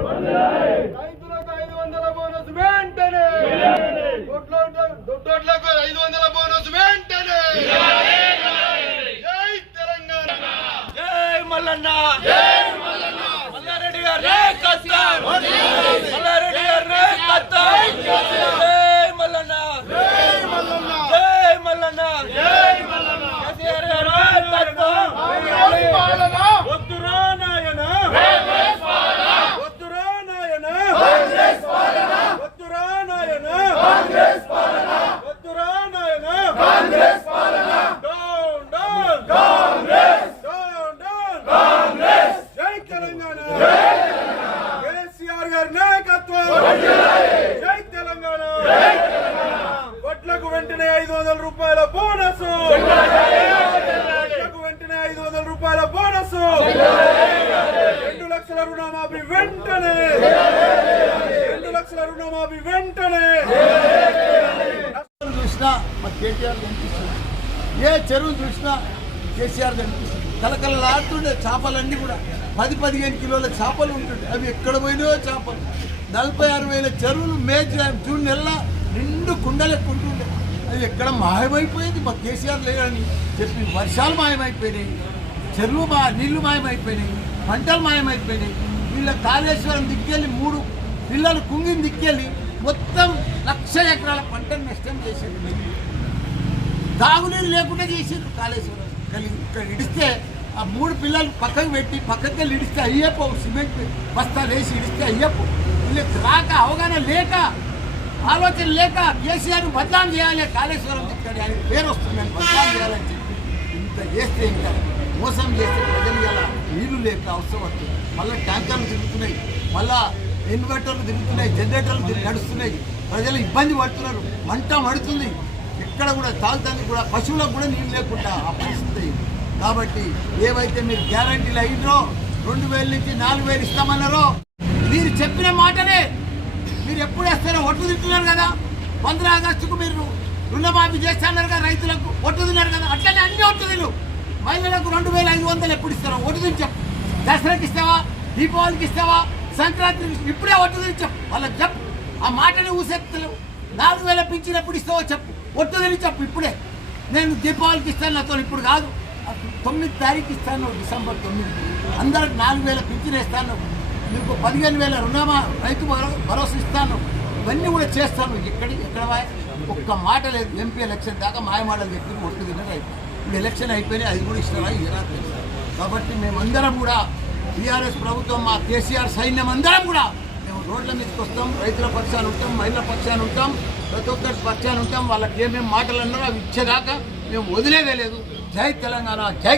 రైతులకు ఐదు వందల బోనస్ వెంటనే! దొడ్డోట్లకు ఐదు వందల వెంటనే ఐదు వందల రూపాయల బోనస్. వడ్లకు వెంటనే ఐదు వందల రూపాయల బోనస్. రెండు లక్షల రుణమాఫీ వెంటనే. లక్షల రుణమాఫీ వెంటనే! చూసినా మా కేటీఆర్ కనిపిస్తుంది. ఏ చెరువు చూసినా కేసీఆర్ కనిపిస్తుంది. కలకలలాడుతుండే చేపలన్నీ కూడా. పది పదిహేను కిలోల చేపలు ఉంటుండే. అవి ఎక్కడ పోయినాయో చేపలు. నలభై ఆరు వేల చెరువులు మే జూన్ నెల నిండు కుండలెక్కు ఉంటుండే అవి ఎక్కడ మాయమైపోయింది? మా కేసీఆర్ లేదని చెప్పి వర్షాలు మాయమైపోయినాయి. చెరువు మా నీళ్ళు మాయమైపోయినాయి. పంటలు మాయమైపోయినాయి. వీళ్ళ కాళేశ్వరం దిగ్గెళ్ళి మూడు పిల్లలు కుంగిని దిక్కెళ్ళి మొత్తం లక్ష ఎకరాల పంటను నష్టం చేసింది తాగునీళ్ళు లేకుండా చేసిండ్రు కాళేశ్వరం. కలిగి ఇక్కడ ఇడిస్తే ఆ మూడు పిల్లలు పక్కకు పెట్టి పక్కకి వెళ్ళి ఇడిస్తే అయ్యప్ప సిమెంట్ బస్తాలు వేసి ఇడిస్తే అయ్యప్ప. వీళ్ళకి రాక అవగాహన లేక ఆలోచన లేక కేసీఆర్ బదనాం చేయాలి కాళేశ్వరం ఇక్కడ ఆయన పేరు వస్తుందని బదనాం చేయాలని చెప్పి ఇంత చేస్తే ఇంకా మోసం చేస్తే ప్రజలు ఇలా నీళ్ళు లేక అవసరం వస్తుంది. మళ్ళీ ట్యాంకర్లు తిరుగుతున్నాయి. మళ్ళా ఇన్వర్టర్లు తిరుగుతున్నాయి జనరేటర్లు నడుస్తున్నాయి. ప్రజలు ఇబ్బంది పడుతున్నారు. మంట మడుతుంది. ఎక్కడ కూడా తాగుతానికి కూడా పశువులకు కూడా నీళ్ళు లేకుండా ఆ కాబట్టి ఏవైతే మీరు గ్యారంటీలు అయినో రెండు వేల నుంచి నాలుగు వేలు ఇస్తామన్నారో మీరు చెప్పిన మాటనే మీరు ఎప్పుడు వేస్తారో ఒట్టు తింటున్నారు కదా. పంద్రా ఆగస్టుకు మీరు రుణమాఫీ చేస్తున్నారు కదా రైతులకు ఒట్టు తిన్నారు కదా. అట్లనే అన్ని ఒట్టు తిను. మహిళలకు రెండు వేల ఐదు వందలు ఎప్పుడు ఇస్తారో ఒట్టు తిని చెప్పు. దసరాకి ఇస్తావా? దీపావళికి ఇస్తావా? సంక్రాంతి ఇప్పుడే ఒట్టు తిని చెప్పు వాళ్ళకి చెప్పు. ఆ మాటని ఊసెత్తలేవు నాలుగు వేల పెంచినప్పుడు ఇస్తావో చెప్పు. ఒట్టు తిని చెప్పు ఇప్పుడే. నేను దీపావళికి ఇస్తాను నాతో ఇప్పుడు కాదు. తొమ్మిది తారీఖు ఇస్తాను డిసెంబర్ తొమ్మిది. అందరికి నాలుగు వేల పింఛన్ ఇస్తాను. మీకు పదిహేను వేల రుణమా రైతు భరోసా ఇస్తాను. ఇవన్నీ కూడా చేస్తాను. ఎక్కడి ఎక్కడ ఒక్క మాట లేదు. ఎంపీ ఎలక్షన్ దాకా మాయమాటలు చెప్పి ఒట్టు తిన్నారు అయిపోయింది ఇప్పుడు ఎలక్షన్ అయిపోయినాయి అది కూడా ఇస్తారా ఇరా కాబట్టి మేమందరం కూడా టీఆర్ఎస్ ప్రభుత్వం మా కేసీఆర్ సైన్యం అందరం కూడా మేము రోడ్ల మీదకి వస్తాం రైతుల పక్షాన ఉంటాం మహిళల పక్షాన ఉంటాం ప్రతి ఒక్కరి పక్షాన ఉంటాం వాళ్ళకి ఏమేమి మాటలు అన్నారో అవి ఇచ్చేదాకా మేము వదిలేదే లేదు. జై తెలంగాణ జై